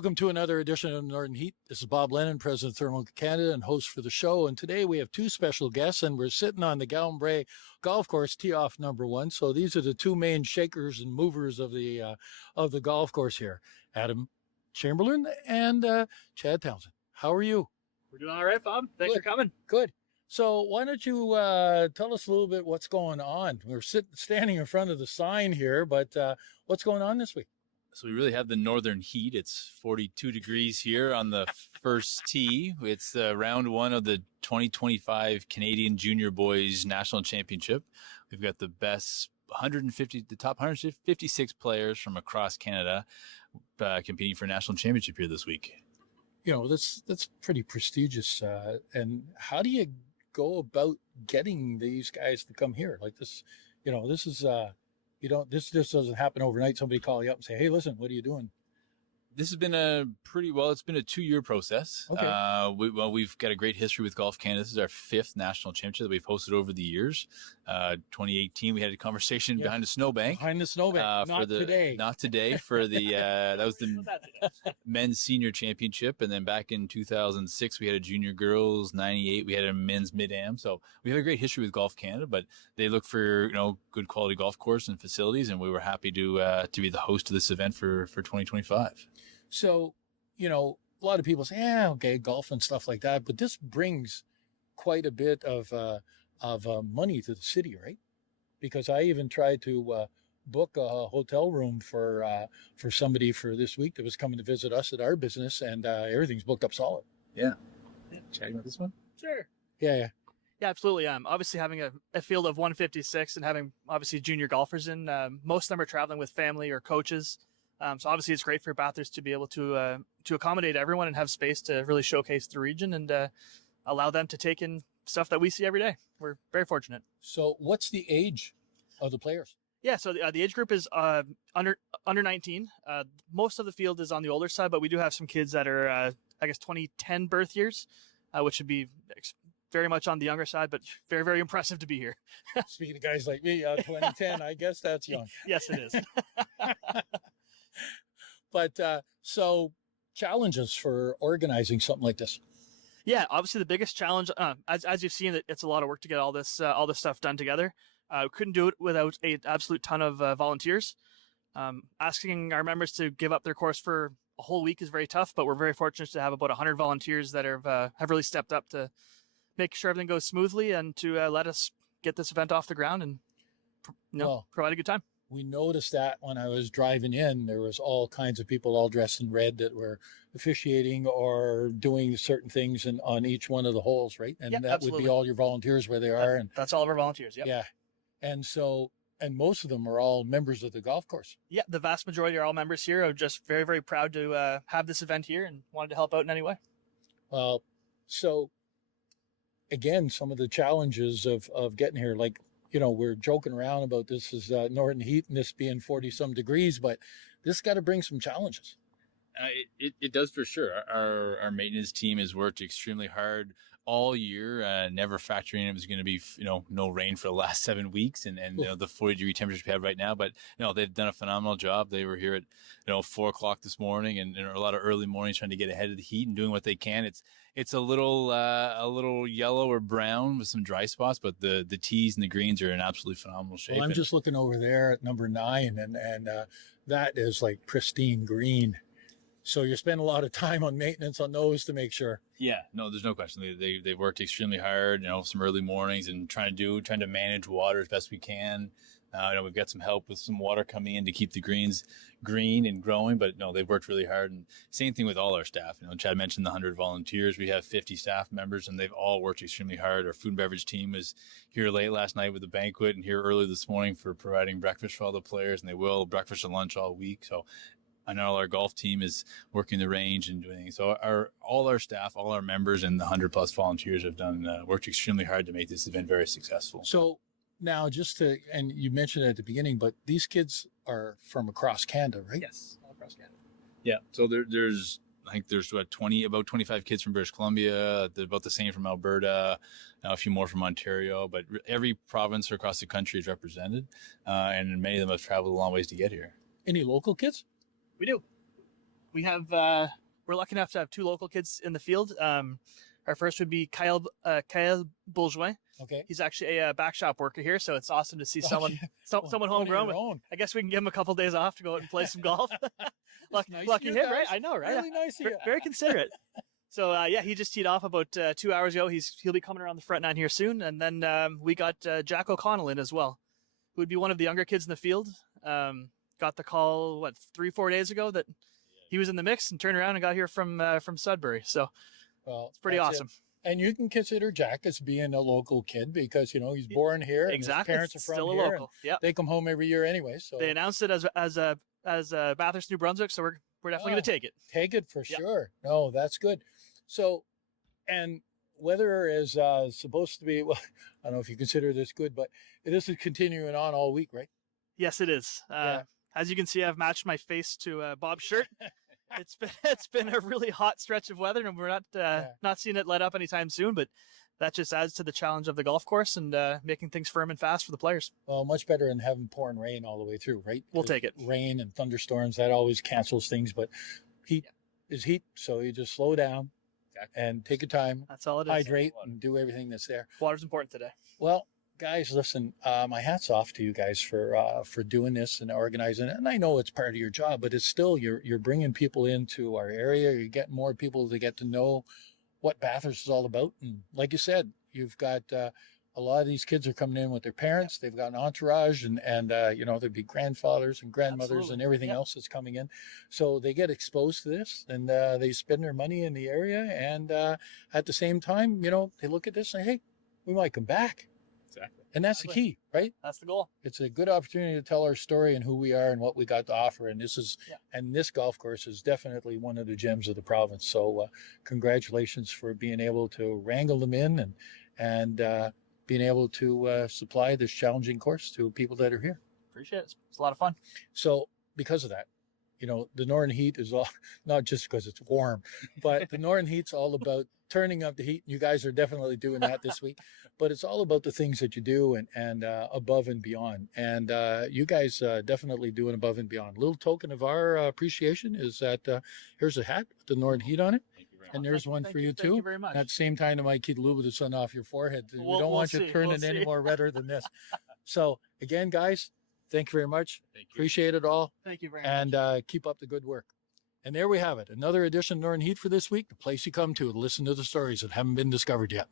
Welcome to another edition of Northern Heat. This is Bob Lennon, President of ThermalWood Canada and host for the show. And today we have two special guests, and we're sitting on the Gowan Brae golf course, tee off number one. So these are the two main shakers and movers of the golf course here, Adam Chamberlain and Chad Townsend. How are you? We're doing all right, Bob. Thanks for coming. Good. So why don't you tell us a little bit what's going on? We're standing in front of the sign here, but what's going on this week? So we really have the northern heat. It's 42 degrees here on the first tee. It's round one of the 2025 Canadian Junior Boys National Championship. We've got the top 156 players from across Canada competing for a national championship here this week. You know, that's pretty prestigious. And how do you go about getting these guys to come here? Like this, you know, this is this just doesn't happen overnight. Somebody call you up and say, hey, listen, what are you doing? This has been it's been a 2-year process. Okay. We've got a great history with Golf Canada. This is our 5th national championship that we've hosted over the years. 2018, we had a conversation behind the snowbank. Behind the snowbank. Not today. For the, that was the men's senior championship. And then back in 2006, we had a junior girls. 98, we had a men's mid-am. So we have a great history with Golf Canada, but they look for, good quality golf course and facilities. And we were happy to be the host of this event for 2025. So, a lot of people say, okay, golf and stuff like that, but this brings quite a bit of money to the city, right? Because I even tried to book a hotel room for somebody for this week that was coming to visit us at our business, and everything's booked up solid. Yeah. Chatting about this one? Sure. Yeah, absolutely. Obviously having a field of 156 and having obviously junior golfers in, most of them are traveling with family or coaches. So obviously it's great for Bathurst to be able to accommodate everyone and have space to really showcase the region and allow them to take in stuff that we see every day. We're very fortunate. So what's the age of the players? Yeah, so the age group is under 19. Most of the field is on the older side, but we do have some kids that are, 2010 birth years, which would be very much on the younger side, but very, very impressive to be here. Speaking of guys like me, 2010, I guess that's young. Yes, it is. But so challenges for organizing something like this. Yeah, obviously the biggest challenge, as you've seen, it's a lot of work to get all this stuff done together. Couldn't do it without an absolute ton of volunteers. Asking our members to give up their course for a whole week is very tough, but we're very fortunate to have about 100 volunteers that have really stepped up to make sure everything goes smoothly and to let us get this event off the ground and provide a good time. We noticed that when I was driving in, there was all kinds of people all dressed in red that were officiating or doing certain things on each one of the holes, right? And that absolutely would be all your volunteers where they are. And that's all of our volunteers. Yep. Yeah. And most of them are all members of the golf course. Yeah. The vast majority are all members here. I'm just very, very proud to have this event here and wanted to help out in any way. Well, so again, some of the challenges of getting here, like, we're joking around about this is northern heat and this being 40 some degrees, but this got to bring some challenges. It does for sure. Our maintenance team has worked extremely hard all year, never factoring in it was going to be, no rain for the last 7 weeks and the 40-degree temperatures we have right now. But, they've done a phenomenal job. They were here at, 4:00 this morning and a lot of early mornings trying to get ahead of the heat and doing what they can. It's a little yellow or brown with some dry spots, but the tees and the greens are in absolutely phenomenal shape. Well, I'm just looking over there at number 9 and that is like pristine green. So you're spending a lot of time on maintenance on those to make sure. Yeah, no, there's no question. They've worked extremely hard, some early mornings and trying to manage water as best we can. We've got some help with some water coming in to keep the greens green and growing, but no, they've worked really hard. And same thing with all our staff. Chad mentioned the 100 volunteers. We have 50 staff members and they've all worked extremely hard. Our food and beverage team was here late last night with the banquet and here early this morning for providing breakfast for all the players, and they will breakfast and lunch all week. So I know our golf team is working the range and doing things. So all our staff, all our members, and the 100+ volunteers have worked extremely hard to make this event very successful. So now and you mentioned it at the beginning, but these kids are from across Canada, right? Yes, all across Canada. Yeah. So there's about 25 kids from British Columbia. They're about the same from Alberta, a few more from Ontario, but every province across the country is represented. And many of them have traveled a long ways to get here. Any local kids? We do. We have we're lucky enough to have 2 local kids in the field. Our first would be Kyle Bourgeois. Okay. He's actually a back shop worker here, so it's awesome to see someone someone One of your homegrown. own. I guess we can give him a couple days off to go out and play some golf. Nice Lucky of him, you right? guys. I know, right? Really nice of you. Very considerate. So yeah, he just teed off about 2 hours ago. He'll be coming around the front nine here soon, and then we got Jack O'Connell in as well, who would be one of the younger kids in the field. Got the call 3-4 days ago that he was in the mix, and turned around and got here from Sudbury. So Well, it's pretty that's awesome. it. And you can consider Jack as being a local kid because, you know, he's born here and Exactly. his parents are from Still a here. local. Yeah. They come home every year anyway. So They announced it as Bathurst, New Brunswick, so we're definitely going to take it. take it for Yep. sure. No, that's good. So, and weather is supposed to be, well, I don't know if you consider this good, but this is continuing on all week, right? Yes, it is. Yeah. As you can see, I've matched my face to Bob's shirt. It's been a really hot stretch of weather, and we're not seeing it let up anytime soon. But that just adds to the challenge of the golf course and making things firm and fast for the players. Well, much better than having pouring rain all the way through, right? We'll take it. Rain and thunderstorms, that always cancels things, but heat is heat. So you just slow down and take your time, That's all it is. hydrate, and do everything that's there. Water's important today. Well, guys, listen, my hat's off to you guys for doing this and organizing it. And I know it's part of your job, but it's still, you're bringing people into our area. You're getting more people to get to know what Bathurst is all about. And like you said, you've got a lot of these kids are coming in with their parents. They've got an entourage and you know, there'd be grandfathers and grandmothers Absolutely. and everything Yep. else that's coming in. So they get exposed to this and they spend their money in the area. And at the same time, you know, they look at this and say, hey, we might come back. Exactly. And that's the Exactly. key, right? That's the goal. It's a good opportunity to tell our story and who we are and what we got to offer. And this is, Yeah. and this golf course is definitely one of the gems of the province. So congratulations for being able to wrangle them in and being able to supply this challenging course to people that are here. Appreciate it. It's a lot of fun. So because of that, you know, the Northern Heat is all, not just because it's warm, but the Northern Heat's all about turning up the heat. You guys are definitely doing that this week, but it's all about the things that you do and above and beyond. And you guys definitely doing above and beyond. A little token of our appreciation is that here's a hat with the Northern Heat on it. Thank you very And much. there's one for you Thank too. you very much. At the same time, I might keep a little bit of sun off your forehead. We We'll don't want you see. turning We'll any see. more redder than this. So again, guys, thank you very much. Thank you. Appreciate it all. Thank you very much. And keep up the good work. And there we have it. Another edition of Northern Heat for this week, the place you come to listen to the stories that haven't been discovered yet.